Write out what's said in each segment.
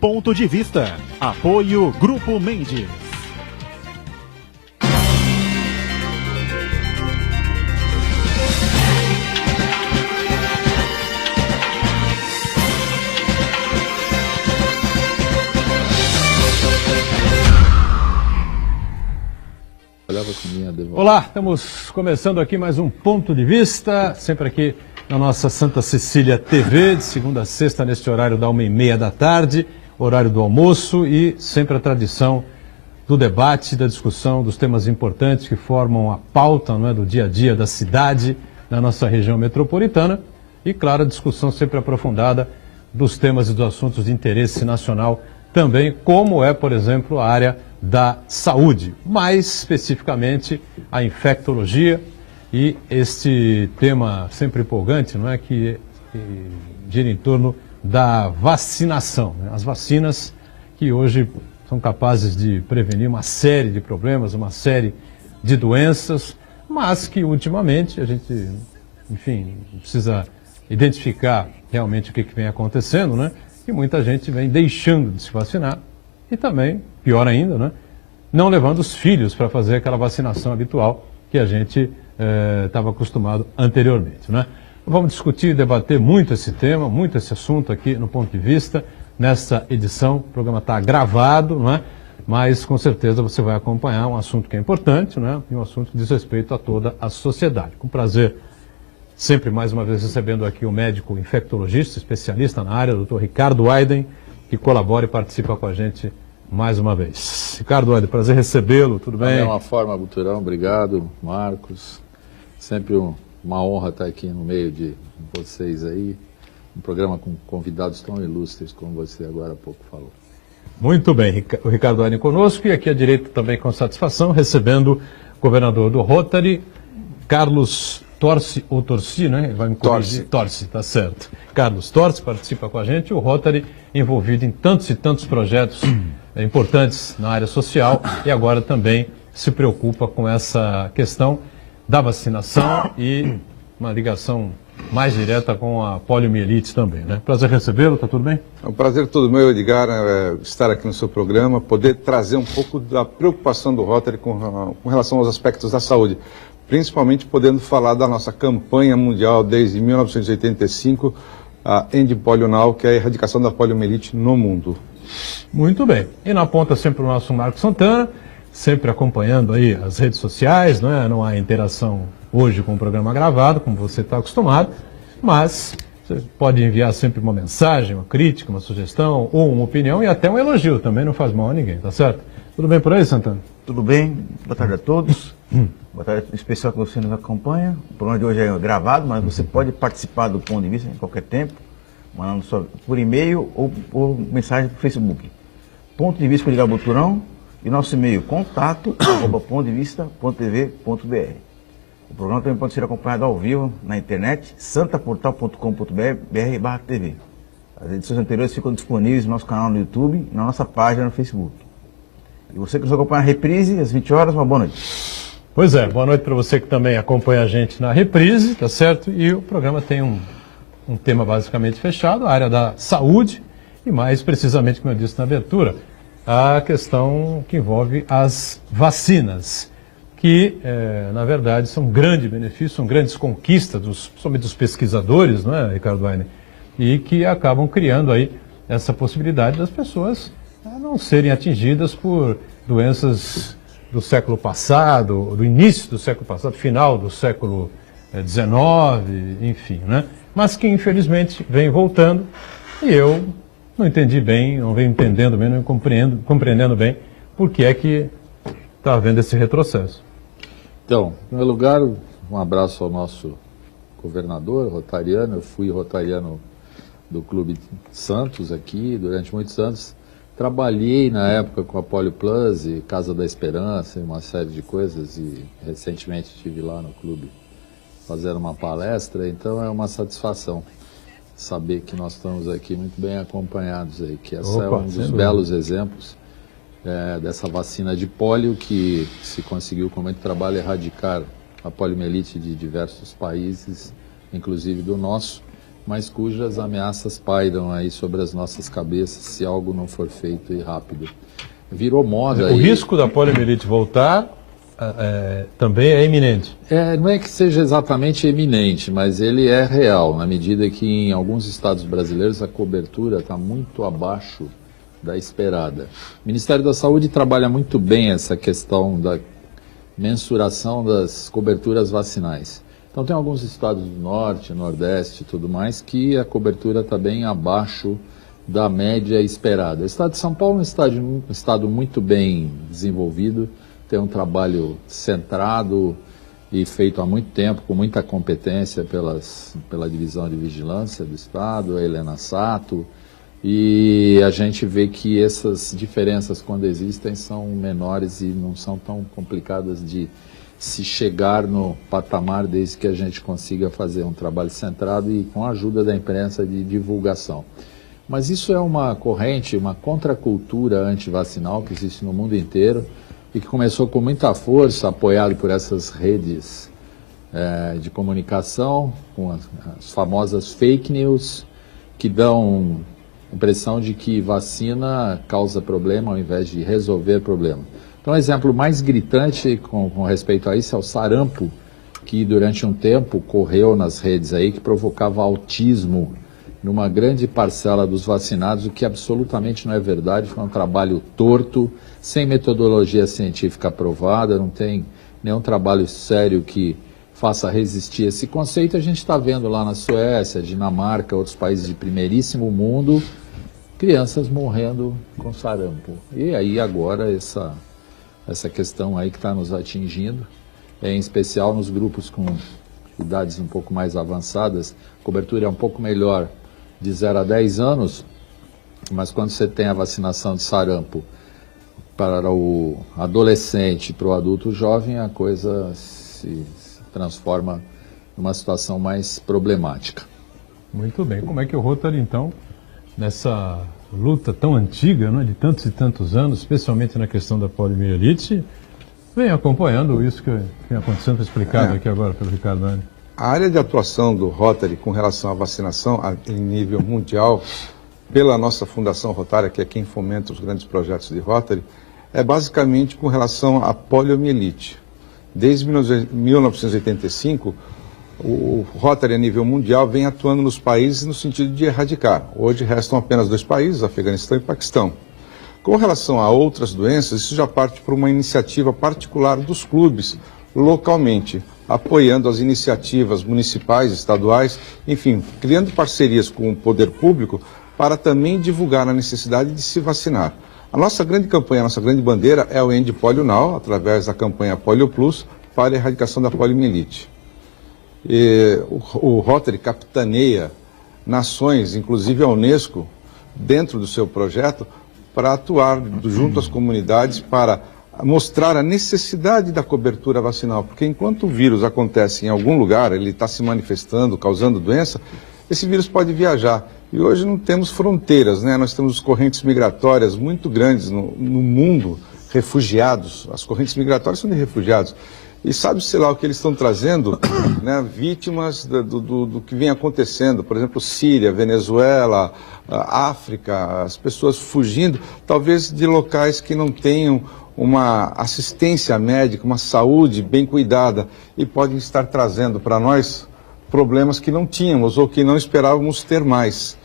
Ponto de Vista. Apoio Grupo Mendes. Olá, estamos começando aqui mais um Ponto de Vista, sempre aqui na nossa Santa Cecília TV, de segunda a sexta, neste horário da 1h30 da tarde, horário do almoço e sempre a tradição do debate, da discussão dos temas importantes que formam a pauta, não é, do dia a dia da cidade, na nossa região metropolitana e, claro, a discussão sempre aprofundada dos temas e dos assuntos de interesse nacional também, como é, por exemplo, a área da saúde, mais especificamente a infectologia e este tema sempre empolgante, não é, que gira em torno da vacinação, né? As vacinas que hoje são capazes de prevenir uma série de problemas, uma série de doenças, mas que ultimamente a gente, enfim, precisa identificar realmente o que vem acontecendo, né? E muita gente vem deixando de se vacinar e também, pior ainda, né, não levando os filhos para fazer aquela vacinação habitual que a gente estava acostumado anteriormente, né? Vamos discutir e debater muito esse tema, muito esse assunto aqui no Ponto de Vista, nesta edição. O programa está gravado, não é? Mas com certeza você vai acompanhar um assunto que é importante, né? E um assunto que diz respeito a toda a sociedade. Com prazer, sempre mais uma vez recebendo aqui o médico infectologista, especialista na área, o Dr. Ricardo Widen, que colabora e participa com a gente mais uma vez. Ricardo Widen, prazer recebê-lo, tudo bem? Da mesma forma, Buturão, obrigado, Marcos. Sempre uma honra estar aqui no meio de vocês aí, um programa com convidados tão ilustres como você agora há pouco falou. Muito bem, o Ricardo Widen conosco e aqui à direita também com satisfação, recebendo o governador do Rotary, Carlos Torce ou Torci, né? Vai me corrigir. Torce, tá certo. Carlos Torce participa com a gente, o Rotary envolvido em tantos e tantos projetos importantes na área social e agora também se preocupa com essa questão da vacinação e uma ligação mais direta com a poliomielite também, né? Prazer recebê-lo, tá tudo bem? É um prazer todo meu, Edgar, estar aqui no seu programa, poder trazer um pouco da preocupação do Rotary com relação aos aspectos da saúde. Principalmente podendo falar da nossa campanha mundial desde 1985, a End Polio Now, que é a erradicação da poliomielite no mundo. Muito bem. E na ponta sempre o nosso Marcos Santana, sempre acompanhando aí as redes sociais, não é? Não há interação hoje com o programa gravado, como você está acostumado, mas você pode enviar sempre uma mensagem, uma crítica, uma sugestão ou uma opinião e até um elogio, também não faz mal a ninguém, tá certo? Tudo bem por aí, Santana? Tudo bem, boa tarde a todos. Boa tarde em especial que você nos acompanha. O programa de hoje é gravado, mas você pode participar do Ponto de Vista em qualquer tempo, mandando por e-mail ou por mensagem para o Facebook. Ponto de Vista com Edgar Buturão e nosso e-mail contato@pontodevista.tv.br. O programa também pode ser acompanhado ao vivo na internet, santaportal.com.br/tv. As edições anteriores ficam disponíveis no nosso canal no YouTube e na nossa página no Facebook. E você que nos acompanha na reprise, às 20 horas, uma boa noite. Pois é, boa noite para você que também acompanha a gente na reprise, tá certo? E o programa tem um tema basicamente fechado, a área da saúde e mais precisamente, como eu disse na abertura, a questão que envolve as vacinas, que na verdade são um grande benefício, são grandes conquistas, principalmente dos pesquisadores, não é, Ricardo Widen? E que acabam criando aí essa possibilidade das pessoas não serem atingidas por doenças do século passado, do início do século passado, final do século XIX, enfim, né? Mas que infelizmente vem voltando e eu não entendi bem, não venho entendendo bem, não compreendendo bem por que é que está havendo esse retrocesso. Então, em primeiro lugar, um abraço ao nosso governador rotariano. Eu fui rotariano do Clube Santos aqui durante muitos anos. Trabalhei na época com a Polio Plus e Casa da Esperança e uma série de coisas e recentemente estive lá no clube fazendo uma palestra, então é uma satisfação saber que nós estamos aqui muito bem acompanhados aí, que essa é um dos belos exemplos dessa vacina de pólio que se conseguiu com muito trabalho erradicar a poliomielite de diversos países, inclusive do nosso, mas cujas ameaças pairam aí sobre as nossas cabeças se algo não for feito e rápido. Virou moda. O risco da poliomielite voltar também é iminente. Não é que seja exatamente eminente, mas ele é real, na medida que em alguns estados brasileiros a cobertura está muito abaixo da esperada. O Ministério da Saúde trabalha muito bem essa questão da mensuração das coberturas vacinais. Então tem alguns estados do norte, nordeste e tudo mais que a cobertura está bem abaixo da média esperada. O estado de São Paulo é um estado muito bem desenvolvido, tem um trabalho centrado e feito há muito tempo, com muita competência pela divisão de vigilância do estado, a Helena Sato, e a gente vê que essas diferenças, quando existem, são menores e não são tão complicadas de se chegar no patamar, desde que a gente consiga fazer um trabalho centrado e com a ajuda da imprensa de divulgação. Mas isso é uma corrente, uma contracultura antivacinal que existe no mundo inteiro e que começou com muita força, apoiado por essas redes de comunicação, com as famosas fake news, que dão impressão de que vacina causa problema ao invés de resolver problema. Então, o exemplo mais gritante com respeito a isso é o sarampo, que durante um tempo correu nas redes aí, que provocava autismo numa grande parcela dos vacinados, o que absolutamente não é verdade. Foi um trabalho torto, sem metodologia científica aprovada, não tem nenhum trabalho sério que faça resistir esse conceito. A gente está vendo lá na Suécia, Dinamarca, outros países de primeiríssimo mundo, crianças morrendo com sarampo. E aí agora essa questão aí que está nos atingindo, em especial nos grupos com idades um pouco mais avançadas, a cobertura é um pouco melhor de 0 a 10 anos, mas quando você tem a vacinação de sarampo para o adolescente, para o adulto jovem, a coisa se transforma numa situação mais problemática. Muito bem. Como é que o Rotary, então, nessa luta tão antiga, né, de tantos e tantos anos, especialmente na questão da poliomielite, vem acompanhando isso que vem acontecendo, explicado aqui agora pelo Ricardo Anne? A área de atuação do Rotary com relação à vacinação em nível mundial, pela nossa Fundação Rotária, que é quem fomenta os grandes projetos de Rotary, é basicamente com relação à poliomielite. Desde 1985, o Rotary a nível mundial vem atuando nos países no sentido de erradicar. Hoje restam apenas 2 países, Afeganistão e Paquistão. Com relação a outras doenças, isso já parte por uma iniciativa particular dos clubes, localmente, apoiando as iniciativas municipais, estaduais, enfim, criando parcerias com o poder público para também divulgar a necessidade de se vacinar. A nossa grande campanha, a nossa grande bandeira é o End Polio Now, através da campanha Polio Plus para a erradicação da poliomielite. O Rotary capitaneia nações, inclusive a Unesco, dentro do seu projeto, para atuar junto às comunidades para mostrar a necessidade da cobertura vacinal, porque enquanto o vírus acontece em algum lugar, ele está se manifestando, causando doença, esse vírus pode viajar. E hoje não temos fronteiras, né? Nós temos correntes migratórias muito grandes no mundo, refugiados, as correntes migratórias são de refugiados. E sabe-se lá o que eles estão trazendo, né? Vítimas do que vem acontecendo, por exemplo, Síria, Venezuela, África, as pessoas fugindo, talvez de locais que não tenham uma assistência médica, uma saúde bem cuidada, e podem estar trazendo para nós problemas que não tínhamos ou que não esperávamos ter mais.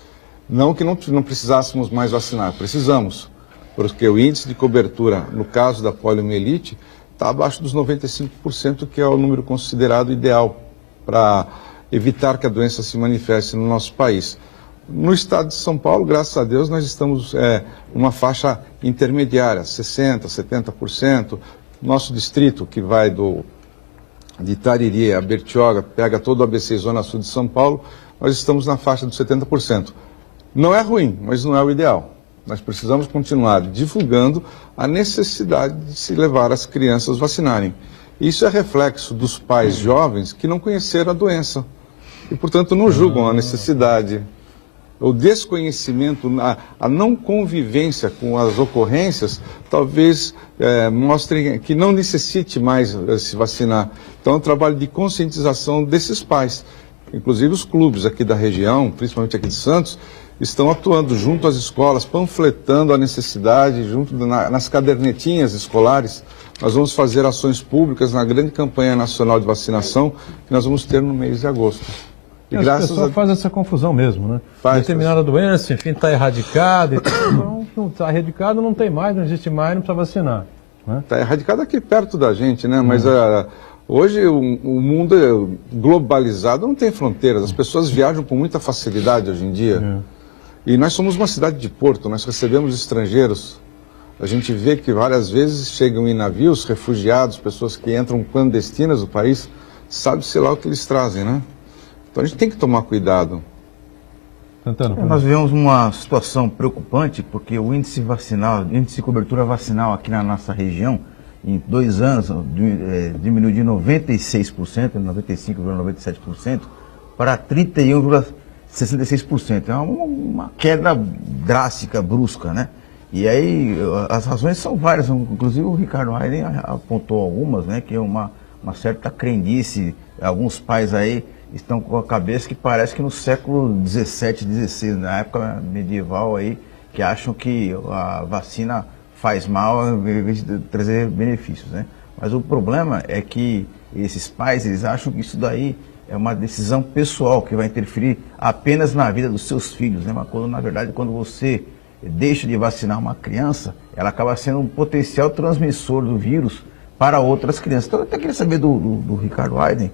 Não que não precisássemos mais vacinar, precisamos, porque o índice de cobertura, no caso da poliomielite, está abaixo dos 95%, que é o número considerado ideal para evitar que a doença se manifeste no nosso país. No estado de São Paulo, graças a Deus, nós estamos numa faixa intermediária, 60%, 70%. Nosso distrito, que vai de Itariri a Bertioga, pega todo o ABC Zona Sul de São Paulo, nós estamos na faixa dos 70%. Não é ruim, mas não é o ideal. Nós precisamos continuar divulgando a necessidade de se levar as crianças a vacinarem. Isso é reflexo dos pais jovens que não conheceram a doença e, portanto, não julgam a necessidade. O desconhecimento, a não convivência com as ocorrências, talvez mostrem que não necessite mais se vacinar. Então, é um trabalho de conscientização desses pais, Inclusive os clubes aqui da região, principalmente aqui de Santos, estão atuando junto às escolas, panfletando a necessidade, nas cadernetinhas escolares. Nós vamos fazer ações públicas na grande campanha nacional de vacinação que nós vamos ter no mês de agosto. E as pessoas fazem essa confusão mesmo, né? Determinada doença, enfim, está erradicada. Então, não está erradicado, não tem mais, não existe mais, não precisa vacinar. Está erradicado aqui perto da gente, né? Mas hoje o mundo é globalizado, não tem fronteiras. As pessoas viajam com muita facilidade hoje em dia. E nós somos uma cidade de porto, nós recebemos estrangeiros. A gente vê que várias vezes chegam em navios, refugiados, pessoas que entram clandestinas no país, sabe-se lá o que eles trazem, né? Então a gente tem que tomar cuidado. Nós vivemos uma situação preocupante porque o índice de cobertura vacinal aqui na nossa região, em 2 anos, diminuiu de 96%, 95,97%, para 31,66%. É uma queda drástica, brusca, né? E aí as razões são várias, inclusive o Ricardo Hayden apontou algumas, né? Que é uma certa crendice, alguns pais aí estão com a cabeça que parece que no século XVII, XVI, na época medieval aí, que acham que a vacina faz mal ao invés de trazer benefícios, né? Mas o problema é que esses pais, eles acham que isso daí é uma decisão pessoal que vai interferir apenas na vida dos seus filhos, né? Mas quando, na verdade, quando você deixa de vacinar uma criança, ela acaba sendo um potencial transmissor do vírus para outras crianças. Então eu até queria saber do Ricardo Hayden,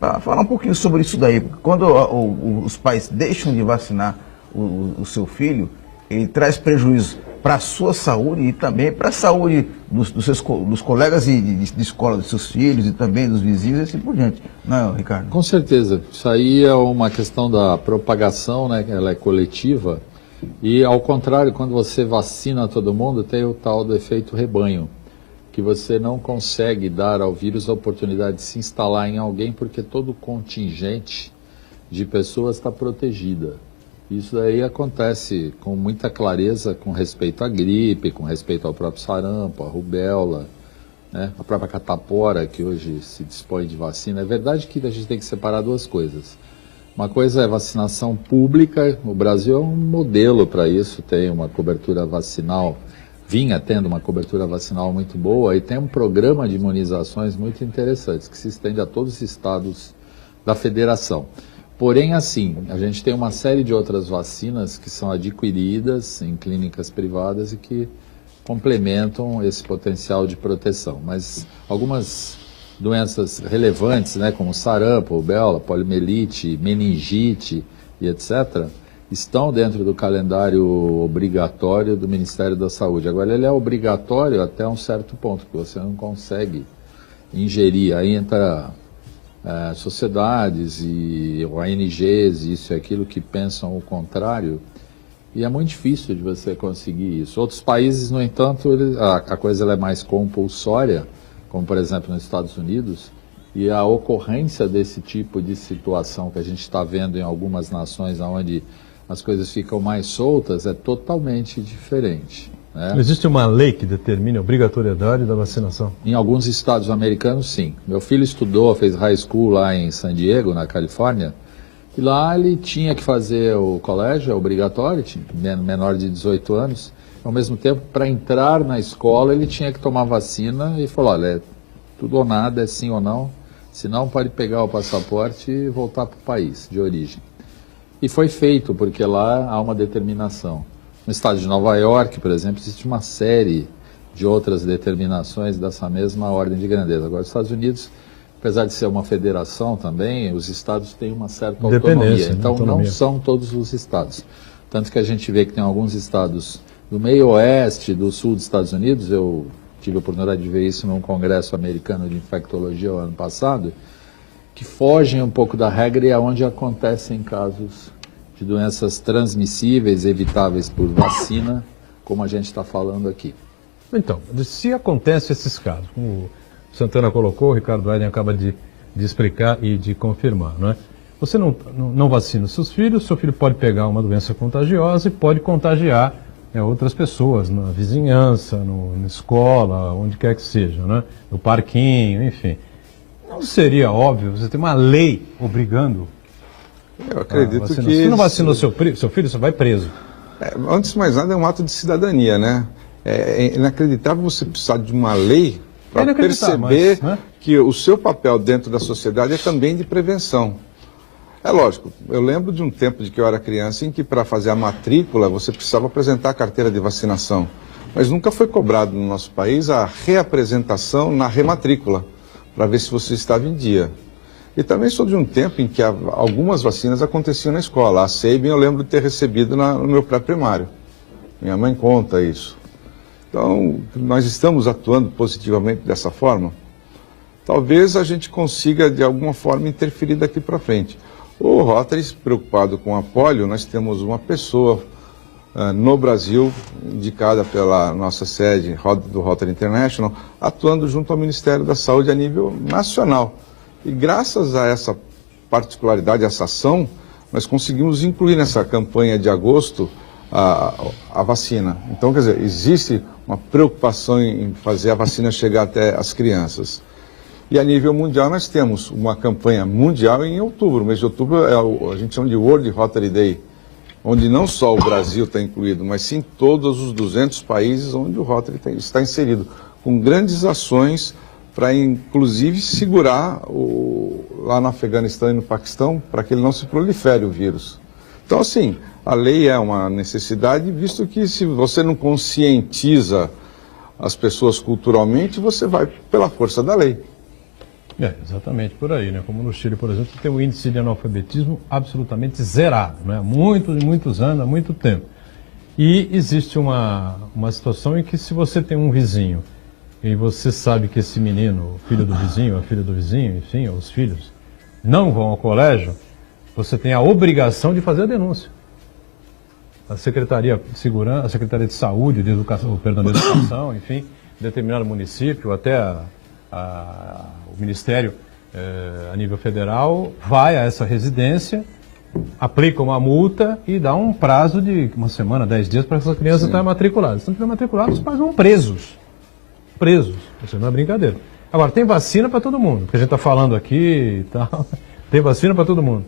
para falar um pouquinho sobre isso daí. Quando os pais deixam de vacinar o seu filho, ele traz prejuízo para a sua saúde e também para a saúde dos colegas de escola dos seus filhos e também dos vizinhos e assim por diante. Não, Ricardo? Com certeza. Isso aí é uma questão da propagação, né? Ela é coletiva. E, ao contrário, quando você vacina todo mundo, tem o tal do efeito rebanho, que você não consegue dar ao vírus a oportunidade de se instalar em alguém porque todo o contingente de pessoas está protegida. Isso daí acontece com muita clareza com respeito à gripe, com respeito ao próprio sarampo, à rubéola, né? A própria catapora, que hoje se dispõe de vacina. É verdade que a gente tem que separar duas coisas. Uma coisa é vacinação pública, o Brasil é um modelo para isso, tem uma cobertura vacinal, vinha tendo uma cobertura vacinal muito boa e tem um programa de imunizações muito interessante, que se estende a todos os estados da federação. Porém, assim, a gente tem uma série de outras vacinas que são adquiridas em clínicas privadas e que complementam esse potencial de proteção. Mas algumas doenças relevantes, né, como sarampo, rubéola, poliomielite, meningite e etc., estão dentro do calendário obrigatório do Ministério da Saúde. Agora, ele é obrigatório até um certo ponto, que você não consegue ingerir. Aí entra sociedades e ONGs, isso e aquilo, que pensam o contrário, e é muito difícil de você conseguir isso. Outros países, no entanto, a coisa ela é mais compulsória, como por exemplo nos Estados Unidos, e a ocorrência desse tipo de situação que a gente está vendo em algumas nações onde as coisas ficam mais soltas é totalmente diferente, né? Existe uma lei que determine a obrigatoriedade da vacinação? Em alguns estados americanos, sim. Meu filho estudou, fez high school lá em San Diego, na Califórnia, e lá ele tinha que fazer o colégio, é obrigatório, menor de 18 anos. Ao mesmo tempo, para entrar na escola, ele tinha que tomar vacina e falou, olha, é tudo ou nada, é sim ou não, se não pode pegar o passaporte e voltar para o país de origem. E foi feito, porque lá há uma determinação. No estado de Nova York, por exemplo, existe uma série de outras determinações dessa mesma ordem de grandeza. Agora, os Estados Unidos, apesar de ser uma federação também, os estados têm uma certa autonomia. Então, não são todos os estados. Tanto que a gente vê que tem alguns estados do meio oeste, do sul dos Estados Unidos, eu tive a oportunidade de ver isso num congresso americano de infectologia o ano passado, que fogem um pouco da regra e é onde acontecem casos de doenças transmissíveis, evitáveis por vacina, como a gente está falando aqui. Então, se acontece esses casos, como o Santana colocou, o Ricardo Hayden acaba de explicar e de confirmar, não é? Você não vacina os seus filhos, seu filho pode pegar uma doença contagiosa e pode contagiar outras pessoas, na vizinhança, na escola, onde quer que seja, né? No parquinho, enfim. Não seria óbvio você ter uma lei obrigando Eu acredito vacina? que... Se não vacinou seu filho, você vai preso. Antes de mais nada, é um ato de cidadania, né? É inacreditável você precisar de uma lei para perceber que o seu papel dentro da sociedade é também de prevenção. É lógico, eu lembro de um tempo de que eu era criança em que para fazer a matrícula você precisava apresentar a carteira de vacinação. Mas nunca foi cobrado no nosso país a reapresentação na rematrícula, para ver se você estava em dia. E também sou de um tempo em que algumas vacinas aconteciam na escola. A Sabin eu lembro de ter recebido no meu pré-primário. Minha mãe conta isso. Então, nós estamos atuando positivamente dessa forma. Talvez a gente consiga, de alguma forma, interferir daqui para frente. O Rotary, preocupado com a polio, nós temos uma pessoa no Brasil, indicada pela nossa sede do Rotary International, atuando junto ao Ministério da Saúde a nível nacional. E graças a essa particularidade, essa ação, nós conseguimos incluir nessa campanha de agosto a vacina. Então, quer dizer, existe uma preocupação em fazer a vacina chegar até as crianças. E a nível mundial nós temos uma campanha mundial em outubro. O mês de outubro a gente chama de World Rotary Day, onde não só o Brasil está incluído, mas sim todos os 200 países onde o Rotary está inserido, com grandes ações para, inclusive, segurar lá no Afeganistão e no Paquistão, para que ele não se prolifere o vírus. Então, assim, a lei é uma necessidade, visto que se você não conscientiza as pessoas culturalmente, você vai pela força da lei. Exatamente, por aí, né? Como no Chile, por exemplo, tem um índice de analfabetismo absolutamente zerado, né? Há muitos anos, há muito tempo. E existe uma situação em que se você tem um vizinho e você sabe que esse menino, filho do vizinho, a filha do vizinho, enfim, os filhos, não vão ao colégio, você tem a obrigação de fazer a denúncia. A Secretaria de Segurança, a Secretaria de Saúde, de Educação, de Educação, enfim, determinado município, até o Ministério a nível federal, vai a essa residência, aplica uma multa e dá um prazo de uma semana, 10 dias para essa criança estar matriculada. Se não estiver matriculado, os pais vão presos. Isso não é brincadeira. Agora, tem vacina para todo mundo, que a gente está falando aqui e tal. Tem vacina para todo mundo.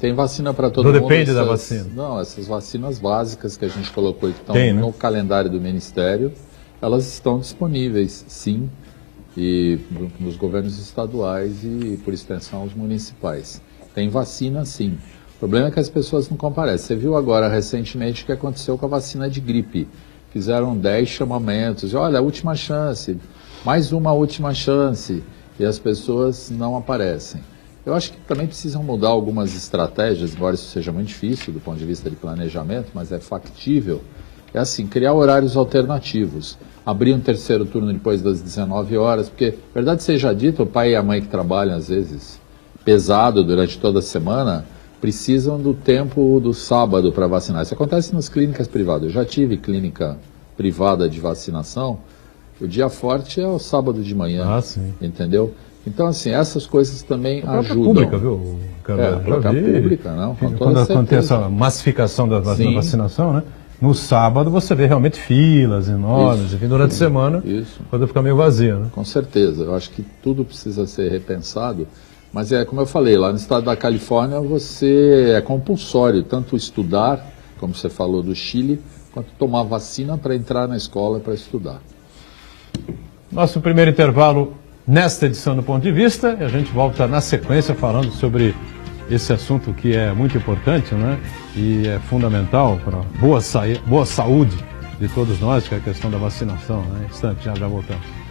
Tem vacina para todo mundo. Não depende da vacina. Não, essas vacinas básicas que a gente colocou que estão no calendário do Ministério, elas estão disponíveis, sim, e nos governos estaduais e, por extensão, os municipais. Tem vacina, sim. O problema é que as pessoas não comparecem. Você viu agora, recentemente, o que aconteceu com a vacina de gripe. Fizeram 10 chamamentos. Olha, última chance, mais uma última chance. E as pessoas não aparecem. Eu acho que também precisam mudar algumas estratégias, embora isso seja muito difícil do ponto de vista de planejamento, mas é factível. É assim, criar horários alternativos. Abrir um terceiro turno depois das 19 horas, porque, verdade seja dita, o pai e a mãe que trabalham, às vezes, pesado durante toda a semana, precisam do tempo do sábado para vacinar. Isso acontece nas clínicas privadas. Eu já tive clínica privada de vacinação. O dia forte é o sábado de manhã, entendeu? Então, assim, essas coisas também ajudam. Pública, viu, Carlos? A própria pública, não? Quando tem essa massificação da vacinação, né? No sábado você vê realmente filas enormes, enfim, durante a semana, quando fica meio vazio, né? Com certeza. Eu acho que tudo precisa ser repensado. Mas é como eu falei, lá no estado da Califórnia é compulsório tanto estudar, como você falou do Chile, quanto tomar vacina para entrar na escola para estudar. Nosso primeiro intervalo nesta edição do Ponto de Vista, e a gente volta na sequência falando sobre esse assunto que é muito importante, né? E é fundamental para a boa saúde de todos nós, que é a questão da vacinação, né? Instante, já voltamos.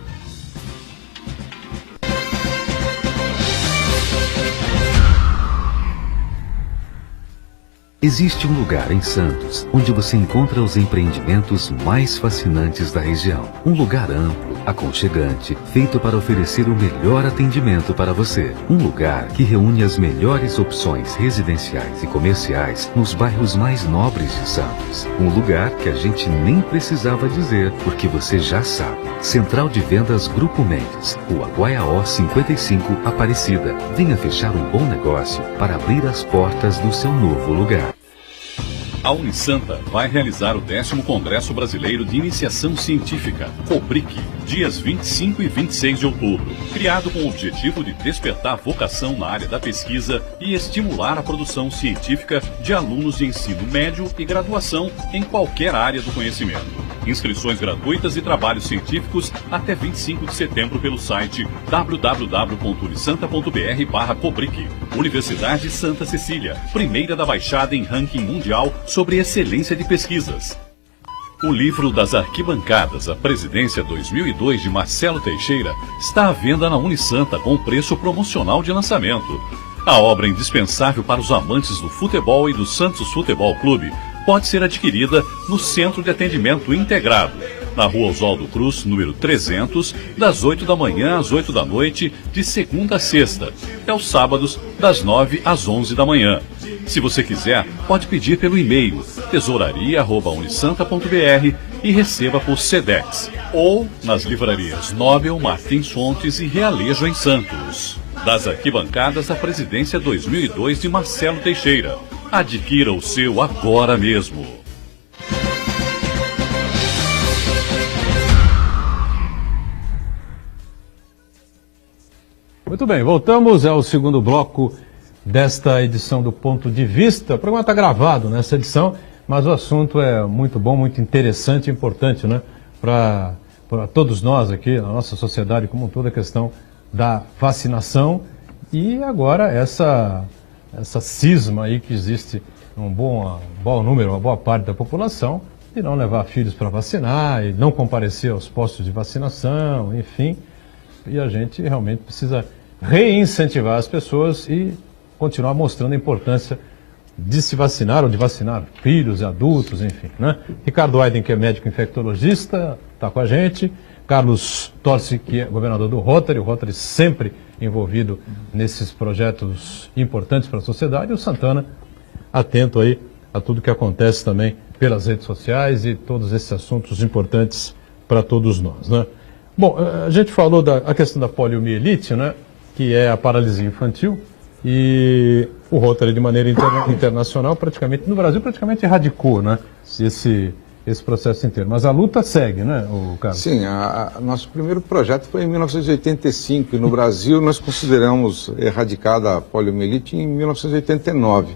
Existe um lugar em Santos onde você encontra os empreendimentos mais fascinantes da região. Um lugar amplo, aconchegante, feito para oferecer o melhor atendimento para você. Um lugar que reúne as melhores opções residenciais e comerciais nos bairros mais nobres de Santos. Um lugar que a gente nem precisava dizer, porque você já sabe. Central de Vendas Grupo Mendes, Rua Guaiaó 55, Aparecida. Venha fechar um bom negócio para abrir as portas do seu novo lugar. A Unisanta vai realizar o 10º Congresso Brasileiro de Iniciação Científica, COBRIC, dias 25 e 26 de outubro. Criado com o objetivo de despertar vocação na área da pesquisa e estimular a produção científica de alunos de ensino médio e graduação em qualquer área do conhecimento. Inscrições gratuitas e trabalhos científicos até 25 de setembro pelo site www.unisanta.br/Cobric. Universidade Santa Cecília, primeira da Baixada em ranking mundial sobre excelência de pesquisas. O livro das arquibancadas, a Presidência 2002 de Marcelo Teixeira, está à venda na Unisanta com preço promocional de lançamento. A obra indispensável para os amantes do futebol e do Santos Futebol Clube pode ser adquirida no Centro de Atendimento Integrado, na Rua Oswaldo Cruz, número 300, das 8 da manhã às 8 da noite, de segunda a sexta, e aos sábados, das 9 às 11 da manhã. Se você quiser, pode pedir pelo e-mail tesouraria@unisanta.br e receba por Sedex, ou nas livrarias Nobel, Martins Fontes e Realejo em Santos. Das arquibancadas, a Presidência 2002 de Marcelo Teixeira. Adquira o seu agora mesmo. Muito bem, voltamos ao segundo bloco desta edição do Ponto de Vista. O programa está gravado nessa edição, mas o assunto é muito bom, muito interessante e importante, né? Para todos nós aqui, na nossa sociedade como um todo, a questão da vacinação e agora essa cisma aí que existe um bom número, uma boa parte da população, de não levar filhos para vacinar e não comparecer aos postos de vacinação, enfim. E a gente realmente precisa reincentivar as pessoas e continuar mostrando a importância de se vacinar ou de vacinar filhos e adultos, enfim, né? Ricardo Aiden, que é médico infectologista, está com a gente. Carlos Torci, que é governador do Rotary, o Rotary sempre envolvido nesses projetos importantes para a sociedade, e o Santana, atento aí a tudo que acontece também pelas redes sociais e todos esses assuntos importantes para todos nós, né? Bom, a gente falou da questão da poliomielite, né, que é a paralisia infantil, e o Rotary, de maneira internacional, praticamente, no Brasil, praticamente erradicou, né, esse processo inteiro. Mas a luta segue, né, o Carlos? Sim, nosso primeiro projeto foi em 1985 e no Brasil nós consideramos erradicada a poliomielite em 1989.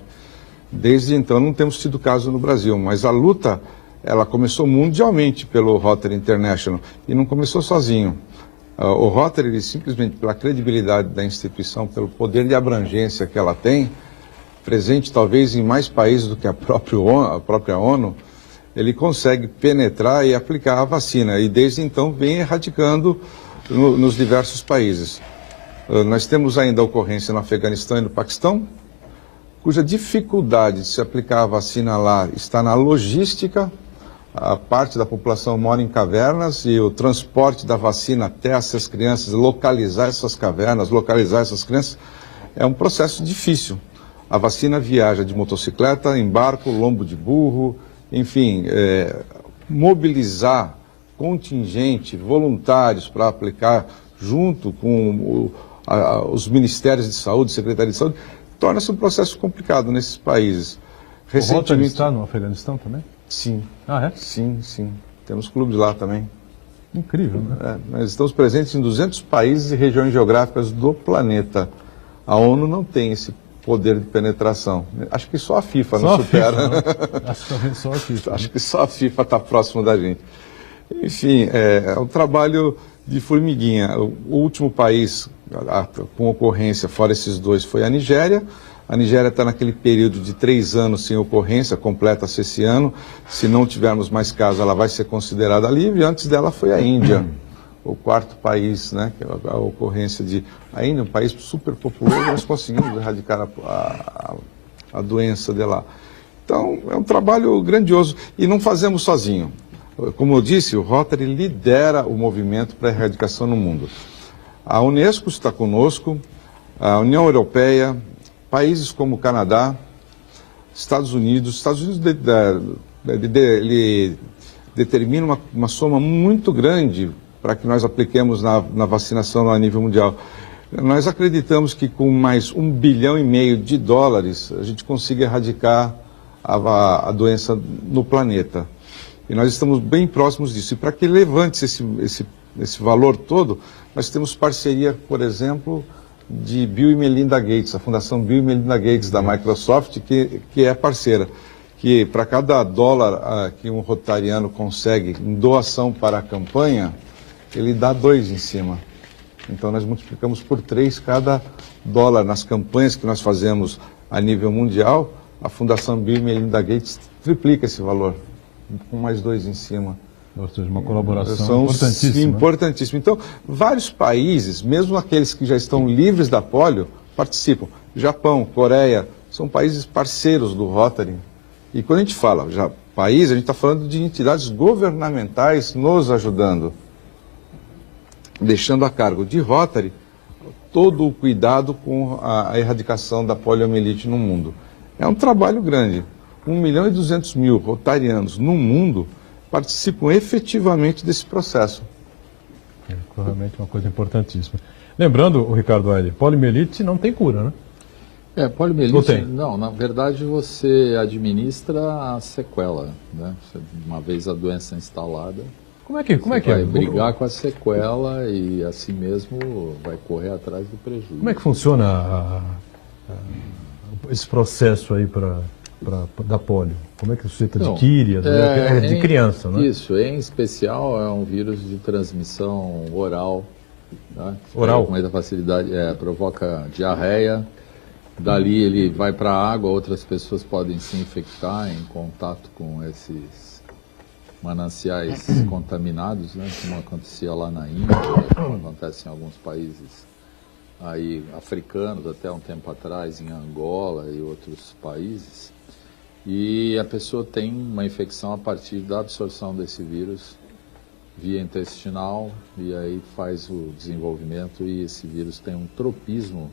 Desde então não temos tido caso no Brasil, mas a luta ela começou mundialmente pelo Rotary International e não começou sozinho. O Rotary, ele, simplesmente pela credibilidade da instituição, pelo poder de abrangência que ela tem, presente talvez em mais países do que a própria ONU, ele consegue penetrar e aplicar a vacina e desde então vem erradicando nos diversos países. Nós temos ainda a ocorrência no Afeganistão e no Paquistão, cuja dificuldade de se aplicar a vacina lá está na logística. A parte da população mora em cavernas e o transporte da vacina até essas crianças, localizar essas cavernas, localizar essas crianças, é um processo difícil. A vacina viaja de motocicleta, em barco, lombo de burro, enfim, mobilizar contingente, voluntários para aplicar junto com os ministérios de saúde, secretaria de saúde, torna-se um processo complicado nesses países. O Rotary está no Afeganistão também? Sim. Ah, é? Sim. Temos clubes lá também. Incrível, né? Nós estamos presentes em 200 países e regiões geográficas do planeta. A ONU não tem esse poder de penetração. Acho que só a FIFA não supera. Acho que só a FIFA. Acho que só a FIFA está próximo da gente. Enfim, é um trabalho de formiguinha. O último país com ocorrência, fora esses dois, foi a Nigéria. A Nigéria está naquele período de 3 anos sem ocorrência, completa-se esse ano. Se não tivermos mais casos, ela vai ser considerada livre. Antes dela foi a Índia, o 4º país, né, que é a ocorrência de... A Índia é um país super populoso, nós conseguimos erradicar a doença de lá. Então, é um trabalho grandioso e não fazemos sozinho. Como eu disse, o Rotary lidera o movimento para a erradicação no mundo. A Unesco está conosco, a União Europeia, países como o Canadá, Estados Unidos ele determina uma soma muito grande para que nós apliquemos na vacinação a nível mundial. Nós acreditamos que com mais $1,5 bilhão a gente consiga erradicar a doença no planeta. E nós estamos bem próximos disso. E para que levante esse valor todo, nós temos parceria, por exemplo, de Bill e Melinda Gates, a Fundação Bill e Melinda Gates da Microsoft, que é parceira. Que para cada dólar que um rotariano consegue em doação para a campanha, ele dá 2 em cima. Então nós multiplicamos por 3 cada dólar nas campanhas que nós fazemos a nível mundial. A Fundação Bill e Melinda Gates triplica esse valor, com mais 2 em cima. Ou seja, uma colaboração importantíssima. Sim, importantíssima. Então, vários países, mesmo aqueles que já estão livres da polio, participam. Japão, Coreia, são países parceiros do Rotary. E quando a gente fala já país, a gente está falando de entidades governamentais nos ajudando, deixando a cargo de Rotary todo o cuidado com a erradicação da poliomielite no mundo. É um trabalho grande. 1.200.000 rotarianos no mundo participam efetivamente desse processo. É realmente uma coisa importantíssima. Lembrando, Ricardo Aire, poliomielite não tem cura, né? Poliomielite, não, na verdade você administra a sequela, né? Uma vez a doença instalada, como é que vai brigar com a sequela e assim mesmo vai correr atrás do prejuízo. Como é que funciona esse processo aí da polio? Como é que o sujeito adquire? É de criança, né? Isso, em especial é um vírus de transmissão oral. Tá? Oral? Com muita facilidade, provoca diarreia. Dali ele vai para a água, outras pessoas podem se infectar em contato com esses mananciais contaminados, né? Como acontecia lá na Índia, como acontece em alguns países aí africanos até um tempo atrás, em Angola e outros países. E a pessoa tem uma infecção a partir da absorção desse vírus via intestinal e aí faz o desenvolvimento e esse vírus tem um tropismo.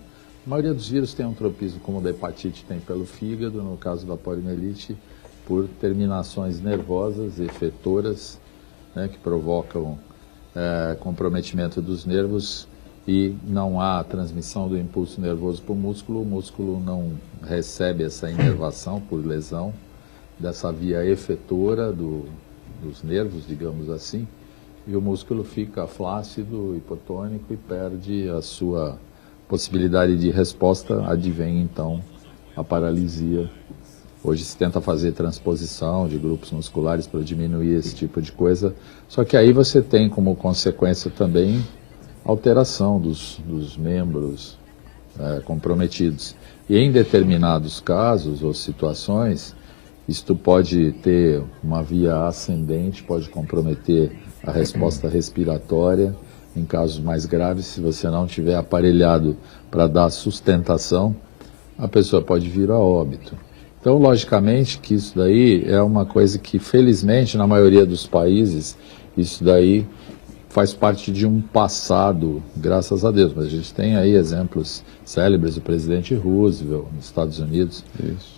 A maioria dos vírus tem um tropismo, como o da hepatite tem pelo fígado, no caso da poliomielite, por terminações nervosas, efetoras, né, que provocam comprometimento dos nervos e não há transmissão do impulso nervoso para o músculo não recebe essa inervação por lesão dessa via efetora dos nervos, digamos assim, e o músculo fica flácido, hipotônico e perde a sua possibilidade de resposta, advém então a paralisia. Hoje se tenta fazer transposição de grupos musculares para diminuir esse tipo de coisa, só que aí você tem como consequência também alteração dos membros comprometidos. E em determinados casos ou situações, isto pode ter uma via ascendente, pode comprometer a resposta respiratória. Em casos mais graves, se você não tiver aparelhado para dar sustentação, a pessoa pode vir a óbito. Então, logicamente que isso daí é uma coisa que, felizmente, na maioria dos países, isso daí faz parte de um passado, graças a Deus. Mas a gente tem aí exemplos célebres do presidente Roosevelt, nos Estados Unidos,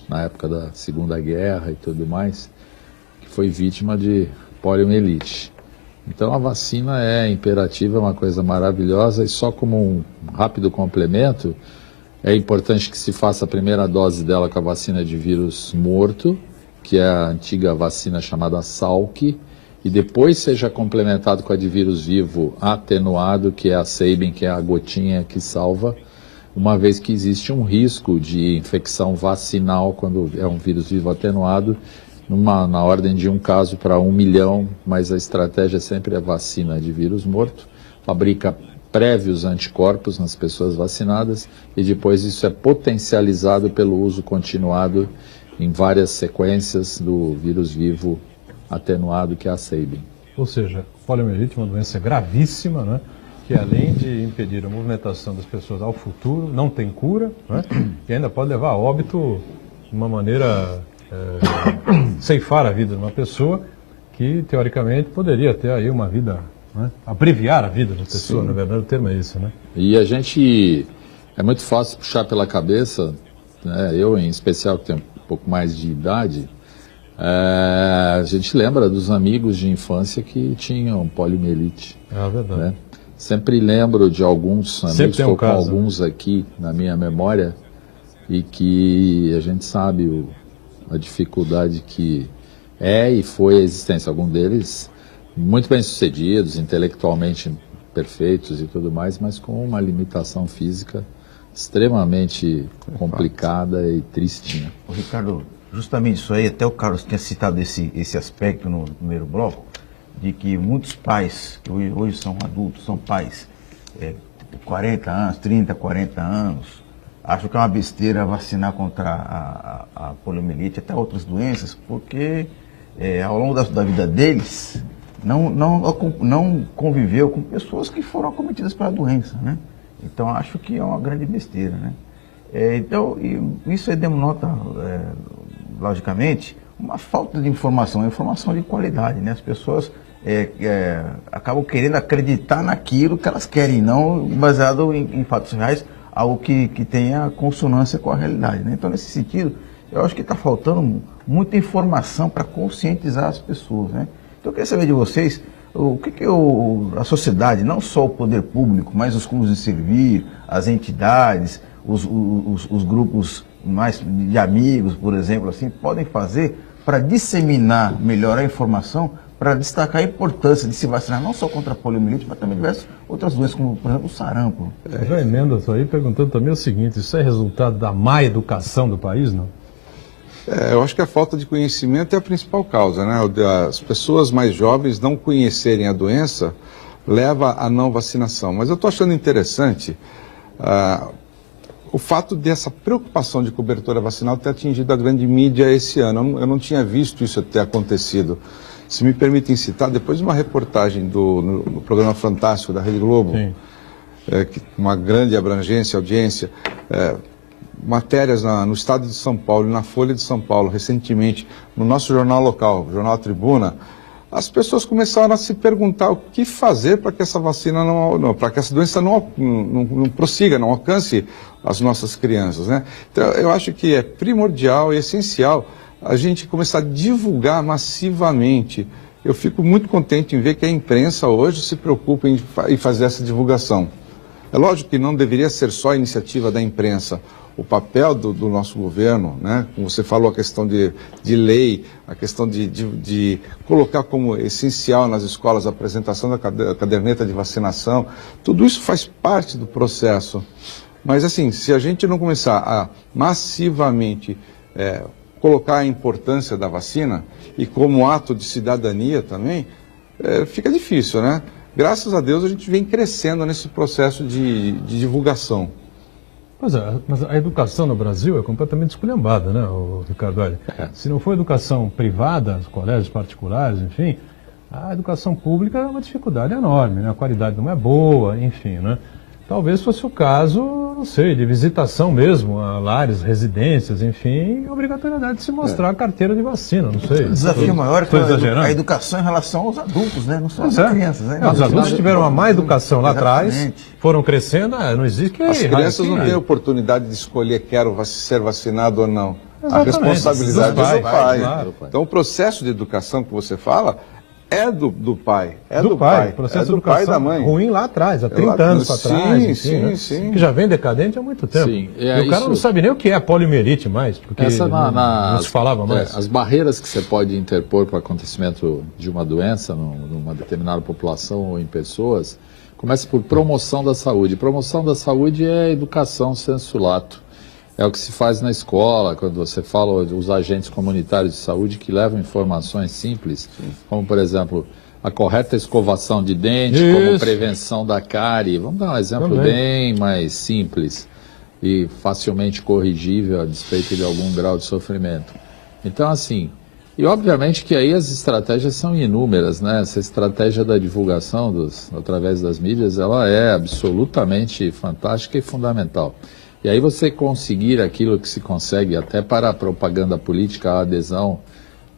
na época da Segunda Guerra e tudo mais, que foi vítima de poliomielite. Então a vacina é imperativa, é uma coisa maravilhosa e só como um rápido complemento, é importante que se faça a primeira dose dela com a vacina de vírus morto, que é a antiga vacina chamada Salk, e depois seja complementado com a de vírus vivo atenuado, que é a Sabin, que é a gotinha que salva, uma vez que existe um risco de infecção vacinal quando é um vírus vivo atenuado, na ordem de 1 caso para 1 milhão, mas a estratégia sempre é vacina de vírus morto, fabrica prévios anticorpos nas pessoas vacinadas e depois isso é potencializado pelo uso continuado em várias sequências do vírus vivo atenuado, que é a Sabin. Ou seja, poliomielite é uma doença gravíssima, né? Que além de impedir a movimentação das pessoas ao futuro, não tem cura, né? E ainda pode levar a óbito de uma maneira... ceifar a vida de uma pessoa que, teoricamente, poderia ter aí uma vida, né? Abreviar a vida da pessoa, na verdade, o termo é esse, né? E a gente, é muito fácil puxar pela cabeça, né? Eu, em especial, que tenho um pouco mais de idade, a gente lembra dos amigos de infância que tinham poliomielite. É verdade. Né? Sempre lembro de alguns amigos, estou com alguns aqui na minha memória, e que a gente sabe a dificuldade que é e foi a existência. Alguns deles muito bem sucedidos, intelectualmente perfeitos e tudo mais, mas com uma limitação física extremamente complicada e tristinha. O Ricardo, justamente isso aí, até o Carlos tinha citado esse aspecto no primeiro bloco, de que muitos pais, que hoje são adultos, são pais, 40 anos, 30, 40 anos, acham que é uma besteira vacinar contra a poliomielite, até outras doenças, porque ao longo da vida deles, não conviveu com pessoas que foram acometidas pela doença, né? Então, acho que é uma grande besteira, né? Então, isso aí denota, logicamente, uma falta de informação de qualidade, né? As pessoas acabam querendo acreditar naquilo que elas querem, não baseado em fatos reais, algo que tenha consonância com a realidade, né? Então, nesse sentido, eu acho que está faltando muita informação para conscientizar as pessoas, né? Então, eu queria saber de vocês, o que a sociedade, não só o poder público, mas os clubes de servir, as entidades, os grupos mais de amigos, por exemplo, assim, podem fazer para disseminar melhor a informação, para destacar a importância de se vacinar não só contra a poliomielite, mas também diversas outras doenças, como, por exemplo, o sarampo. Eu já emendo isso aí perguntando também o seguinte, isso é resultado da má educação do país, não? Eu acho que a falta de conhecimento é a principal causa, né? As pessoas mais jovens não conhecerem a doença leva à não vacinação. Mas eu estou achando interessante o fato dessa preocupação de cobertura vacinal ter atingido a grande mídia esse ano. Eu não tinha visto isso ter acontecido. Se me permitem citar, depois de uma reportagem no programa Fantástico da Rede Globo, uma grande abrangência, audiência, matérias no Estado de São Paulo e na Folha de São Paulo, recentemente, no nosso jornal local, Jornal Tribuna, as pessoas começaram a se perguntar o que fazer para que essa vacina para que essa doença não prossiga, não alcance as nossas crianças, né? Então, eu acho que é primordial e essencial a gente começar a divulgar massivamente. Eu fico muito contente em ver que a imprensa hoje se preocupa em fazer essa divulgação. É lógico que não deveria ser só a iniciativa da imprensa. O papel do nosso governo, né? Como você falou, a questão de lei, a questão de colocar como essencial nas escolas a apresentação da caderneta de vacinação, tudo isso faz parte do processo. Mas, assim, se a gente não começar a massivamente colocar a importância da vacina e como ato de cidadania também, fica difícil, né? Graças a Deus a gente vem crescendo nesse processo de divulgação. Pois é, mas a educação no Brasil é completamente esculhambada, né, Ricardo? Olha, se não for educação privada, colégios particulares, enfim, a educação pública é uma dificuldade enorme, né? A qualidade não é boa, enfim, né? Talvez fosse o caso, não sei, de visitação mesmo a lares, residências, enfim, obrigatoriedade de se mostrar a carteira de vacina, não sei. O desafio maior é a educação em relação aos adultos, né? Não só às crianças, né? Os adultos tiveram uma má educação lá atrás, foram crescendo, não existe que... As crianças não têm oportunidade de escolher quero ser vacinado ou não. Exatamente. A responsabilidade é do pai. Claro. Então o processo de educação que você fala é do pai. O processo de educação pai e da mãe. Ruim lá atrás, há 30 anos atrás. Sim. Que já vem decadente há muito tempo. Sim, e o cara não sabe nem o que é a poliomielite mais, porque não se falava mais. As barreiras que você pode interpor para o acontecimento de uma doença numa determinada população ou em pessoas, começa por promoção da saúde. Promoção da saúde é educação sensu lato. É o que se faz na escola, quando você fala dos agentes comunitários de saúde que levam informações simples, como, por exemplo, a correta escovação de dente, como prevenção da cárie. Vamos dar um exemplo bem mais simples e facilmente corrigível a despeito de algum grau de sofrimento. Então, assim, e obviamente que aí as estratégias são inúmeras, né? Essa estratégia da divulgação através das mídias, ela é absolutamente fantástica e fundamental. E aí você conseguir aquilo que se consegue até para a propaganda política, a adesão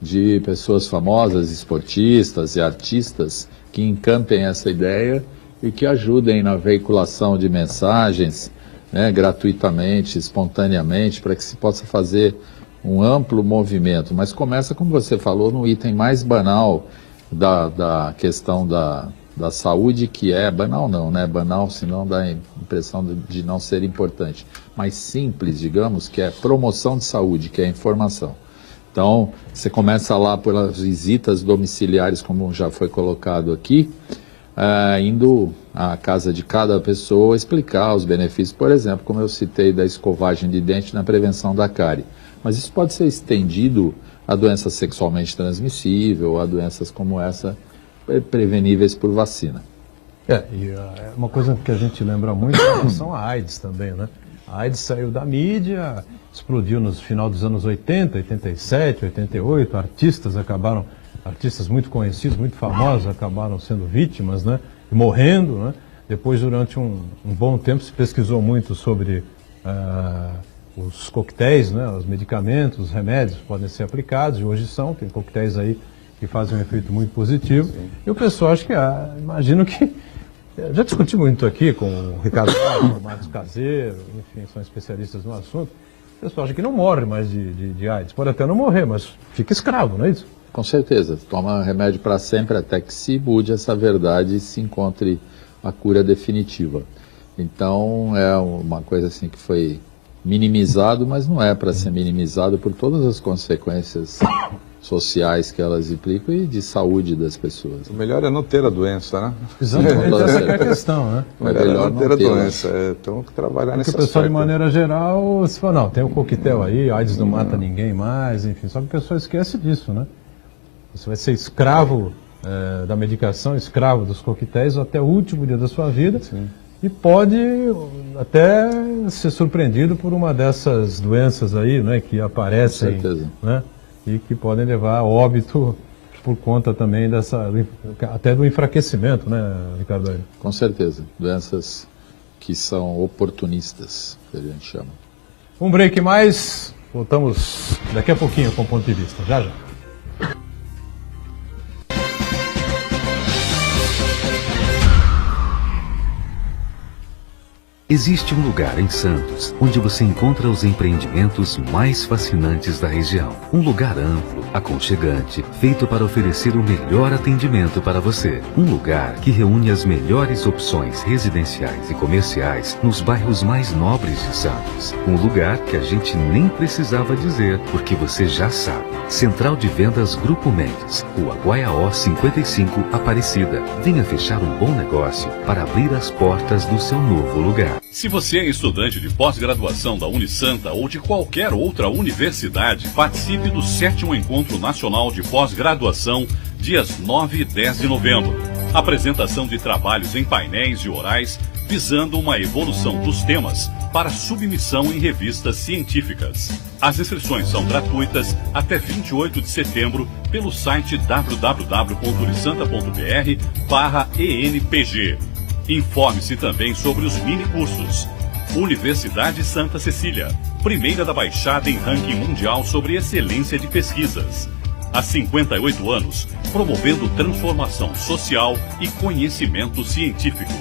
de pessoas famosas, esportistas e artistas que encampem essa ideia e que ajudem na veiculação de mensagens, né, gratuitamente, espontaneamente, para que se possa fazer um amplo movimento. Mas começa, como você falou, no item mais banal da questão da saúde, que é banal não, né? Banal, senão dá a impressão de não ser importante. Mas simples, digamos, que é promoção de saúde, que é informação. Então, você começa lá pelas visitas domiciliares, como já foi colocado aqui, indo à casa de cada pessoa explicar os benefícios, por exemplo, como eu citei da escovagem de dente na prevenção da cárie. Mas isso pode ser estendido a doença sexualmente transmissível, a doenças como essa, preveníveis por vacina. E uma coisa que a gente lembra muito em relação à AIDS também, né? A AIDS saiu da mídia, explodiu no final dos anos 80, 87, 88, artistas muito conhecidos, muito famosos, acabaram sendo vítimas, né? E morrendo, né? Depois, durante um bom tempo, se pesquisou muito sobre os coquetéis, né? Os medicamentos, os remédios que podem ser aplicados, e hoje tem coquetéis aí que fazem um efeito muito positivo. Sim. E o pessoal, acho que, imagino que, já discuti muito aqui com o Ricardo, o Marcos Caseiro, enfim, são especialistas no assunto. O pessoal acha que não morre mais de AIDS, pode até não morrer, mas fica escravo, não é isso? Com certeza, toma remédio para sempre até que se mude essa verdade e se encontre a cura definitiva. Então é uma coisa assim que foi minimizado, mas não é para ser minimizado por todas as consequências sociais que elas implicam e de saúde das pessoas. O melhor é não ter a doença, né? Exatamente, essa é a questão, né? O melhor é não ter a doença, então trabalhar nesse aspecto. O pessoal, de maneira geral, se fala, não, tem o coquetel aí, AIDS não mata ninguém mais, enfim, só que o pessoal esquece disso, né? Você vai ser escravo da medicação, escravo dos coquetéis até o último dia da sua vida. Sim. E pode até ser surpreendido por uma dessas doenças aí, né, que aparecem, com certeza, né, e que podem levar a óbito por conta também até do enfraquecimento, né, Ricardo? Com certeza, doenças que são oportunistas, que a gente chama. Um break mais, voltamos daqui a pouquinho com o Ponto de Vista, já. Existe um lugar em Santos onde você encontra os empreendimentos mais fascinantes da região. Um lugar amplo, aconchegante, feito para oferecer o melhor atendimento para você. Um lugar que reúne as melhores opções residenciais e comerciais nos bairros mais nobres de Santos. Um lugar que a gente nem precisava dizer, porque você já sabe. Central de Vendas Grupo Mendes, Rua Guaiaó 55, Aparecida. Venha fechar um bom negócio para abrir as portas do seu novo lugar. Se você é estudante de pós-graduação da Unisanta ou de qualquer outra universidade, participe do 7º Encontro Nacional de Pós-Graduação, dias 9 e 10 de novembro. Apresentação de trabalhos em painéis e orais, visando uma evolução dos temas para submissão em revistas científicas. As inscrições são gratuitas até 28 de setembro pelo site www.unisanta.br/ENPG. Informe-se também sobre os mini-cursos. Universidade Santa Cecília, primeira da Baixada em ranking mundial sobre excelência de pesquisas. Há 58 anos, promovendo transformação social e conhecimento científico.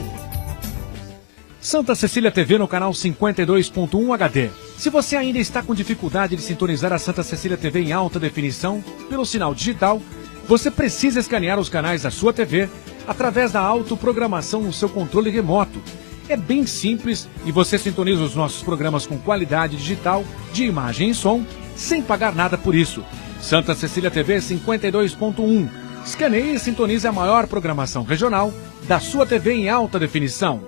Santa Cecília TV no canal 52.1 HD. Se você ainda está com dificuldade de sintonizar a Santa Cecília TV em alta definição pelo sinal digital, você precisa escanear os canais da sua TV através da autoprogramação no seu controle remoto. É bem simples e você sintoniza os nossos programas com qualidade digital, de imagem e som, sem pagar nada por isso. Santa Cecília TV 52.1. Escaneie e sintonize a maior programação regional da sua TV em alta definição.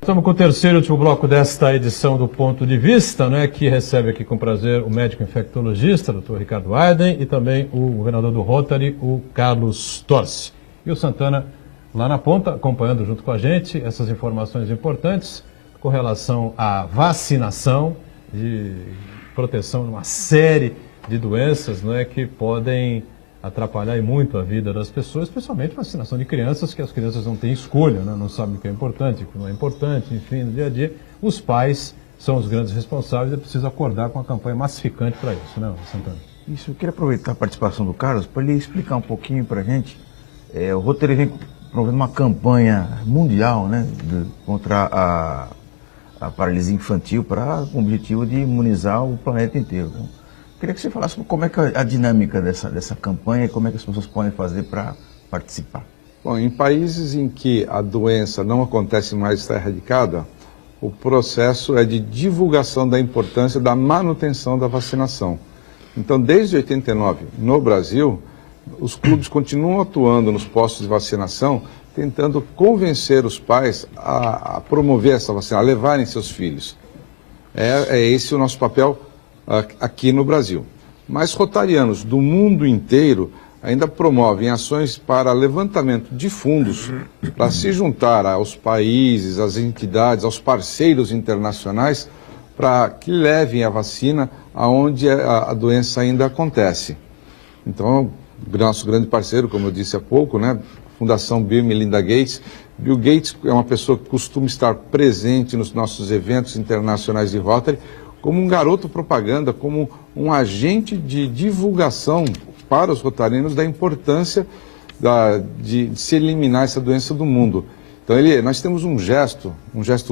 Estamos com o terceiro e último bloco desta edição do Ponto de Vista, né, que recebe aqui com prazer o médico infectologista, Dr. Ricardo Aiden, e também o governador do Rotary, o Carlos Torce. E o Santana lá na ponta, acompanhando junto com a gente essas informações importantes com relação à vacinação, de proteção de uma série de doenças, né, que podem atrapalhar muito a vida das pessoas, especialmente vacinação de crianças, que as crianças não têm escolha, né? Não sabem o que é importante, o que não é importante, enfim, no dia a dia. Os pais são os grandes responsáveis e é preciso acordar com uma campanha massificante para isso, né, Santana? Isso, eu queria aproveitar a participação do Carlos para ele explicar um pouquinho para a gente. O Rotary vem promovendo uma campanha mundial, né, contra a paralisia infantil com o objetivo de imunizar o planeta inteiro. Né? Queria que você falasse como é que a dinâmica dessa campanha e como é que as pessoas podem fazer para participar. Bom, em países em que a doença não acontece mais, está erradicada, o processo é de divulgação da importância da manutenção da vacinação. Então, desde 89, no Brasil, os clubes continuam atuando nos postos de vacinação, tentando convencer os pais a promover essa vacina, a levarem seus filhos. É esse o nosso papel aqui no Brasil. Mas rotarianos do mundo inteiro ainda promovem ações para levantamento de fundos para se juntar aos países, às entidades, aos parceiros internacionais para que levem a vacina aonde a doença ainda acontece. Então, o nosso grande parceiro, como eu disse há pouco, né, Fundação Bill e Melinda Gates. Bill Gates é uma pessoa que costuma estar presente nos nossos eventos internacionais de Rotary como um garoto propaganda, como um agente de divulgação para os rotarianos da importância de se eliminar essa doença do mundo. Então, nós temos um gesto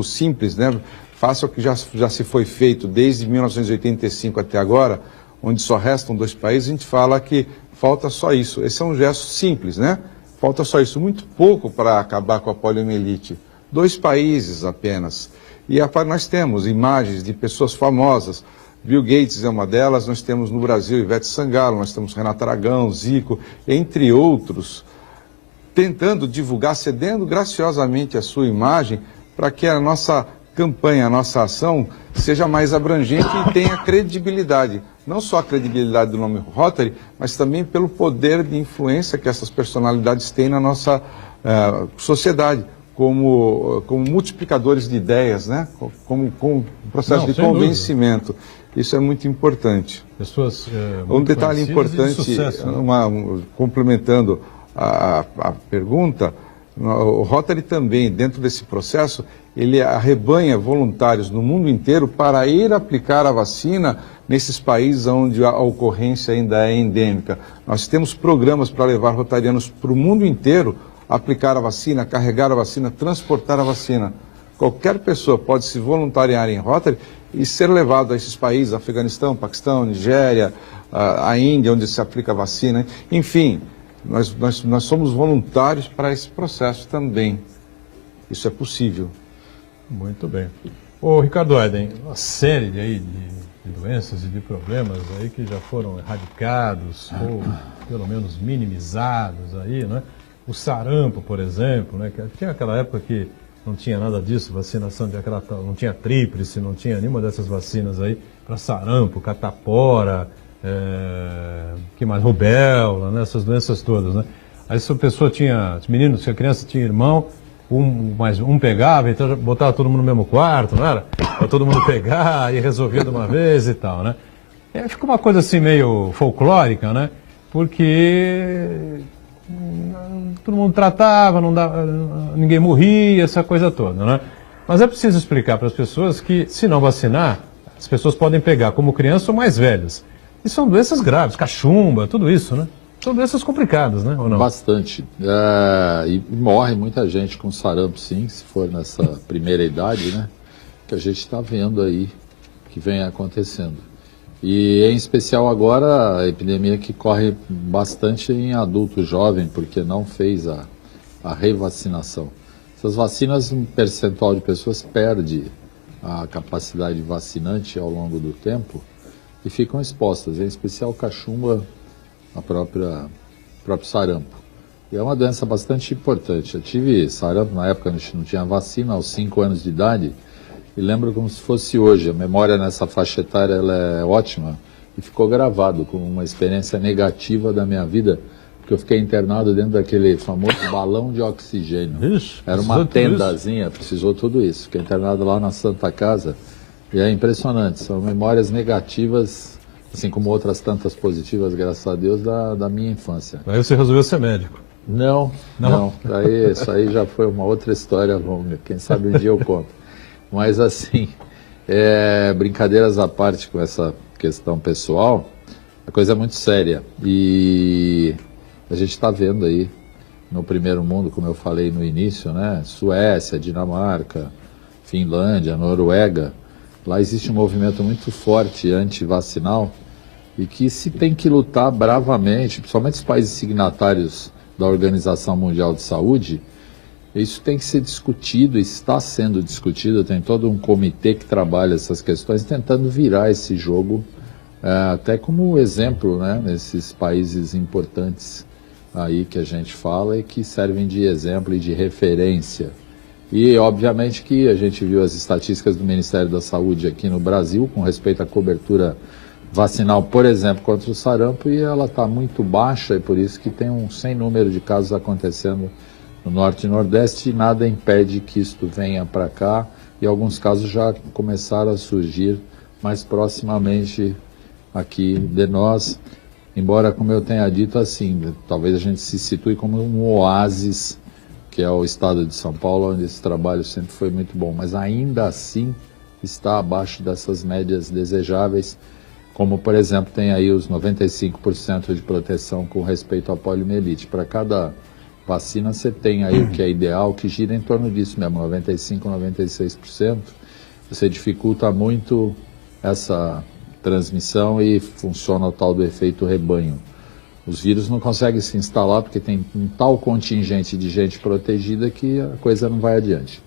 simples, né? Face ao que já se foi feito desde 1985 até agora, onde só restam 2 países, a gente fala que falta só isso. Esse é um gesto simples, né? Falta só isso, muito pouco para acabar com a poliomielite. 2 países apenas. E nós temos imagens de pessoas famosas. Bill Gates é uma delas, nós temos no Brasil Ivete Sangalo, nós temos Renato Aragão, Zico, entre outros, tentando divulgar, cedendo graciosamente a sua imagem para que a nossa campanha, a nossa ação seja mais abrangente e tenha credibilidade. Não só a credibilidade do nome Rotary, mas também pelo poder de influência que essas personalidades têm na nossa sociedade, como multiplicadores de ideias, né? como processo de convencimento. Dúvida. Isso é muito importante. Pessoas um detalhe importante, sucesso, né? Complementando a pergunta, o Rotary também, dentro desse processo, ele arrebanha voluntários no mundo inteiro para ir aplicar a vacina nesses países onde a ocorrência ainda é endêmica. Nós temos programas para levar rotarianos para o mundo inteiro, aplicar a vacina, carregar a vacina, transportar a vacina. Qualquer pessoa pode se voluntariar em Rotary e ser levado a esses países, Afeganistão, Paquistão, Nigéria, a Índia, onde se aplica a vacina. Enfim, nós somos voluntários para esse processo também. Isso é possível. Muito bem. Ô, Ricardo Eden, uma série de doenças e de problemas aí que já foram erradicados ou pelo menos minimizados aí, né? O sarampo, por exemplo, né? Que tinha aquela época que não tinha nada disso, vacinação não tinha tríplice, não tinha nenhuma dessas vacinas aí para sarampo, catapora, que mais, rubéola, né? Essas doenças todas, né? Aí se a pessoa se a criança tinha irmão, um pegava, então botava todo mundo no mesmo quarto, não era? Para todo mundo pegar e resolver de uma vez e tal, né? Ficou uma coisa assim meio folclórica, né? Porque todo mundo tratava, ninguém morria, essa coisa toda, né? Mas é preciso explicar para as pessoas que, se não vacinar, as pessoas podem pegar como criança ou mais velhas. E são doenças graves, cachumba, tudo isso, né? São doenças complicadas, né? Ou não? Bastante. E morre muita gente com sarampo, sim, se for nessa primeira idade, né? Que a gente está vendo aí, que vem acontecendo. E em especial agora a epidemia que corre bastante em adulto jovem, porque não fez a revacinação. Essas vacinas, um percentual de pessoas perde a capacidade vacinante ao longo do tempo e ficam expostas, em especial cachumba, a próprio sarampo. E é uma doença bastante importante. Eu tive sarampo na época, a gente não tinha vacina, aos 5 anos de idade, e lembro como se fosse hoje. A memória nessa faixa etária ela é ótima e ficou gravado como uma experiência negativa da minha vida, porque eu fiquei internado dentro daquele famoso balão de oxigênio. Ixi, era uma tendazinha, precisou tudo isso. Fiquei internado lá na Santa Casa e é impressionante. São memórias negativas, assim como outras tantas positivas, graças a Deus, da minha infância. Aí você resolveu ser médico? Não. Isso aí já foi uma outra história longa. Quem sabe um dia eu conto. Mas assim, brincadeiras à parte com essa questão pessoal, a coisa é muito séria. E a gente está vendo aí, no primeiro mundo, como eu falei no início, né? Suécia, Dinamarca, Finlândia, Noruega, lá existe um movimento muito forte anti-vacinal e que se tem que lutar bravamente, principalmente os países signatários da Organização Mundial de Saúde, Isso tem que ser discutido, está sendo discutido, tem todo um comitê que trabalha essas questões, tentando virar esse jogo até como exemplo, né, nesses países importantes aí que a gente fala e que servem de exemplo e de referência. E, obviamente, que a gente viu as estatísticas do Ministério da Saúde aqui no Brasil com respeito à cobertura vacinal, por exemplo, contra o sarampo, e ela está muito baixa, e por isso que tem um sem número de casos acontecendo no Norte e Nordeste, e nada impede que isto venha para cá, e alguns casos já começaram a surgir mais proximamente aqui de nós, embora, como eu tenha dito, assim, talvez a gente se situe como um oásis, que é o estado de São Paulo, onde esse trabalho sempre foi muito bom, mas ainda assim está abaixo dessas médias desejáveis, como, por exemplo, tem aí os 95% de proteção com respeito à poliomielite. Para cada vacina você tem aí o que é ideal, que gira em torno disso mesmo, 95%, 96%. Você dificulta muito essa transmissão e funciona o tal do efeito rebanho. Os vírus não conseguem se instalar porque tem um tal contingente de gente protegida que a coisa não vai adiante.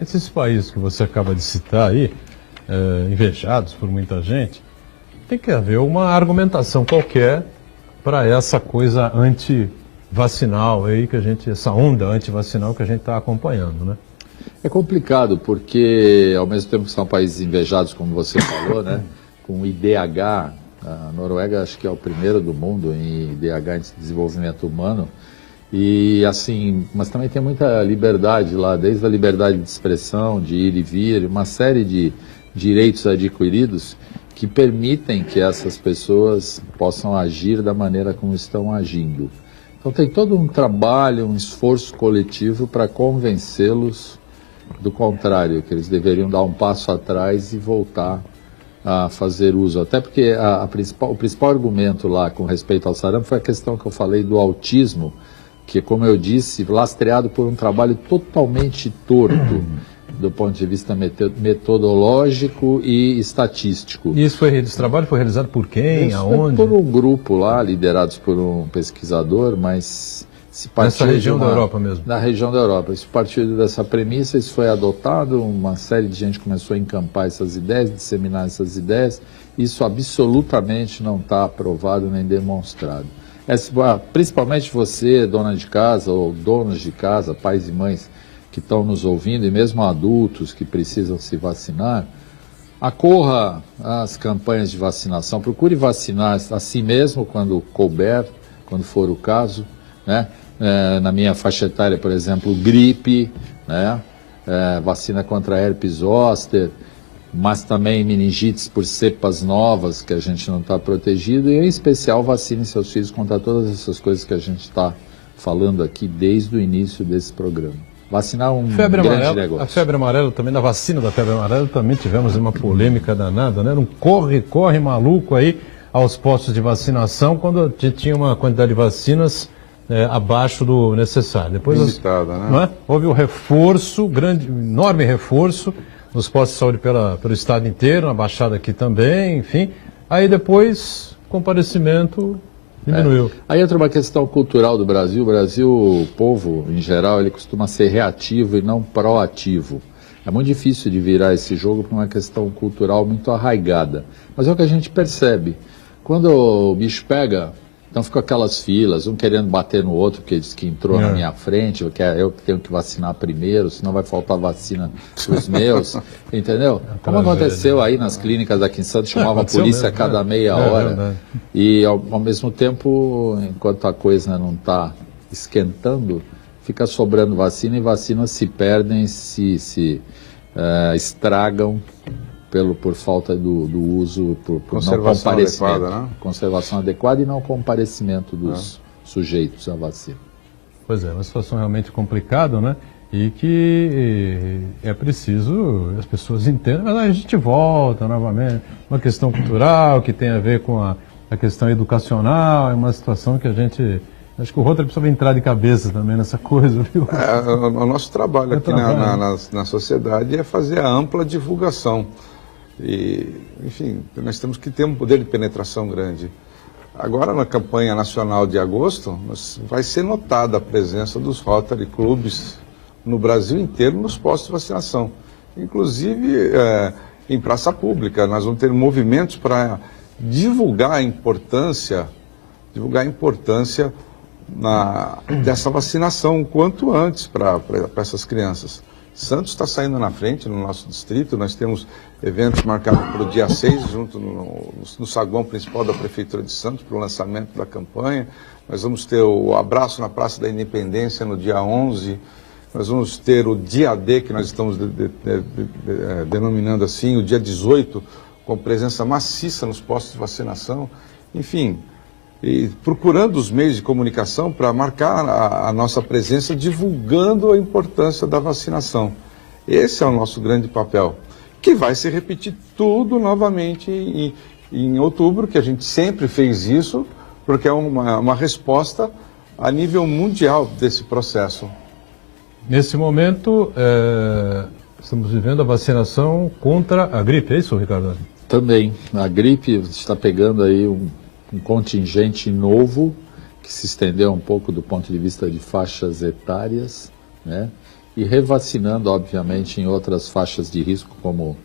Esses países que você acaba de citar aí, invejados por muita gente, tem que haver uma argumentação qualquer para essa coisa anti-vacinal aí que a gente, essa onda anti-vacinal que a gente está acompanhando, né? É complicado porque, ao mesmo tempo que são países invejados, como você falou, né, com IDH, a Noruega acho que é o primeiro do mundo em IDH, em desenvolvimento humano, e assim, mas também tem muita liberdade lá, desde a liberdade de expressão, de ir e vir, uma série de direitos adquiridos que permitem que essas pessoas possam agir da maneira como estão agindo. Então tem todo um trabalho, um esforço coletivo para convencê-los do contrário, que eles deveriam dar um passo atrás e voltar a fazer uso. Até porque o principal argumento lá com respeito ao sarampo foi a questão que eu falei do autismo, que, como eu disse, lastreado por um trabalho totalmente torto do ponto de vista metodológico e estatístico. E esse trabalho foi realizado por quem? Isso aonde? Foi por um grupo lá, liderados por um pesquisador, mas se partiu nessa região da Europa mesmo? Na região da Europa. Isso partiu dessa premissa, isso foi adotado, uma série de gente começou a encampar essas ideias, disseminar essas ideias. Isso absolutamente não está aprovado nem demonstrado. Principalmente você, dona de casa ou donos de casa, pais e mães que estão nos ouvindo, e mesmo adultos que precisam se vacinar, acorra às campanhas de vacinação, procure vacinar a si mesmo quando couber, quando for o caso, né? Na minha faixa etária, por exemplo, gripe, né? Vacina contra herpes zoster, mas também meningites por cepas novas que a gente não está protegido, e em especial vacine seus filhos contra todas essas coisas que a gente está falando aqui desde o início desse programa. Vacinar um grande negócio. A febre amarela também, na vacina da febre amarela, também tivemos uma polêmica danada, né? Um corre maluco aí aos postos de vacinação quando tinha uma quantidade de vacinas abaixo do necessário. Depois limitada, né? Não é? Houve um reforço, enorme reforço nos postos de saúde pelo estado inteiro, na Baixada aqui também, enfim. Aí depois, comparecimento diminuiu. Aí entra uma questão cultural do Brasil. O Brasil, o povo, em geral, ele costuma ser reativo e não proativo. É muito difícil de virar esse jogo por uma questão cultural muito arraigada. Mas é o que a gente percebe. Quando o bicho pega, então ficam aquelas filas, um querendo bater no outro, porque diz que entrou na minha frente, eu que tenho que vacinar primeiro, senão vai faltar vacina para os meus, entendeu? Como aconteceu aí nas clínicas aqui em Santos, chamava a polícia a cada meia hora, e ao mesmo tempo, enquanto a coisa não está esquentando, fica sobrando vacina, e vacinas se perdem, se estragam, por falta do uso, por não comparecimento. Adequada, né? Conservação adequada e não comparecimento dos sujeitos à vacina. Pois é, uma situação realmente complicada, né? E que é preciso as pessoas entendam, mas a gente volta novamente, uma questão cultural que tem a ver com a questão educacional, é uma situação que a gente... Acho que o Rotary precisa entrar de cabeça também nessa coisa, viu? O nosso trabalho aqui na sociedade é fazer a ampla divulgação. E, enfim, nós temos que ter um poder de penetração grande. Agora, na campanha nacional de agosto, vai ser notada a presença dos Rotary Clubs no Brasil inteiro nos postos de vacinação. Inclusive, em praça pública, nós vamos ter movimentos para divulgar a importância dessa vacinação o quanto antes para essas crianças. Santos está saindo na frente no nosso distrito, nós temos eventos marcados para o dia 6, junto no saguão principal da Prefeitura de Santos, para o lançamento da campanha. Nós vamos ter o abraço na Praça da Independência no dia 11, nós vamos ter o dia D, que nós estamos denominando assim, o dia 18, com presença maciça nos postos de vacinação. Enfim, e procurando os meios de comunicação para marcar a nossa presença, divulgando a importância da vacinação. Esse é o nosso grande papel, que vai se repetir tudo novamente em outubro, que a gente sempre fez isso, porque é uma resposta a nível mundial desse processo. Nesse momento, estamos vivendo a vacinação contra a gripe, é isso, Ricardo? Também. A gripe está pegando aí um contingente novo, que se estendeu um pouco do ponto de vista de faixas etárias, né? E revacinando, obviamente, em outras faixas de risco, como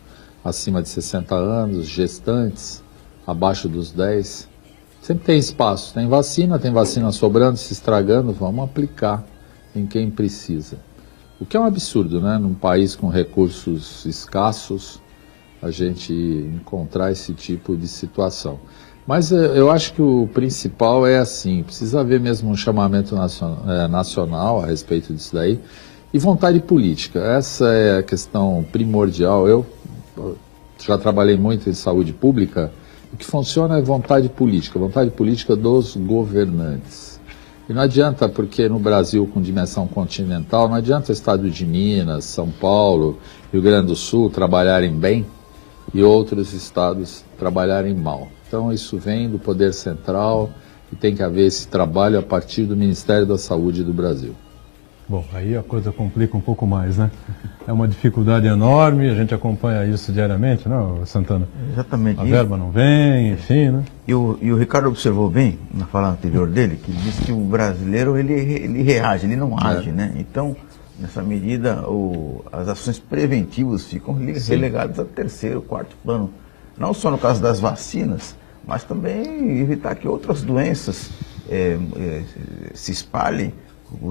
acima de 60 anos, gestantes, abaixo dos 10. Sempre tem espaço, tem vacina sobrando, se estragando, vamos aplicar em quem precisa. O que é um absurdo, né? Num país com recursos escassos, a gente encontrar esse tipo de situação. Mas eu acho que o principal é assim, precisa haver mesmo um chamamento nacional a respeito disso daí, e vontade política. Essa é a questão primordial. Eu já trabalhei muito em saúde pública. O que funciona é vontade política dos governantes. E não adianta, porque no Brasil com dimensão continental, não adianta o estado de Minas, São Paulo, Rio Grande do Sul trabalharem bem e outros estados trabalharem mal. Então isso vem do poder central e tem que haver esse trabalho a partir do Ministério da Saúde do Brasil. Bom, aí a coisa complica um pouco mais, né? É uma dificuldade enorme, a gente acompanha isso diariamente, não, Santana? Exatamente. A verba não vem, enfim, né? E o Ricardo observou bem, na fala anterior dele, que ele disse que o brasileiro, ele reage, ele não age, né? Então, nessa medida, as ações preventivas ficam relegadas a terceiro, quarto plano. Não só no caso das vacinas, mas também evitar que outras doenças se espalhem,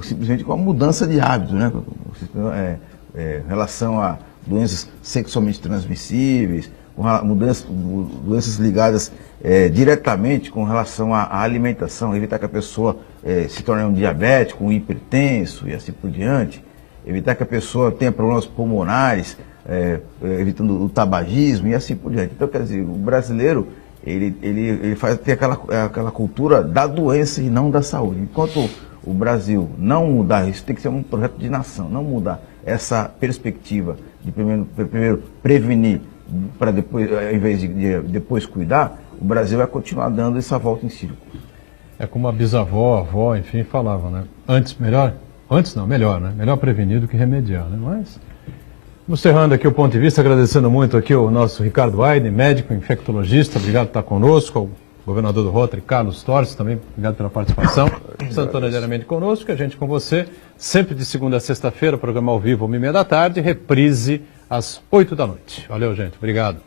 simplesmente com a mudança de hábitos, né? Em relação a doenças sexualmente transmissíveis, doenças ligadas diretamente com relação à alimentação, evitar que a pessoa se torne um diabético, um hipertenso e assim por diante, evitar que a pessoa tenha problemas pulmonares, evitando o tabagismo e assim por diante. Então, quer dizer, o brasileiro, ele tem aquela cultura da doença e não da saúde. Enquanto o Brasil não mudar isso, tem que ser um projeto de nação, não mudar essa perspectiva de primeiro prevenir para depois, ao invés de depois cuidar, o Brasil vai continuar dando essa volta em círculo. É como a bisavó, a avó, enfim, falava, né? Melhor, né? Melhor prevenir do que remediar, né? Mas, vamos encerrando aqui o ponto de vista, agradecendo muito aqui o nosso Ricardo Aiden, médico, infectologista, obrigado por estar conosco, ao governador do Rotary, Carlos Torres, também obrigado pela participação. Santana diariamente conosco, a gente com você, sempre de segunda a sexta-feira, programa ao vivo, 1h30 da tarde, reprise às 8 da noite. Valeu, gente, obrigado.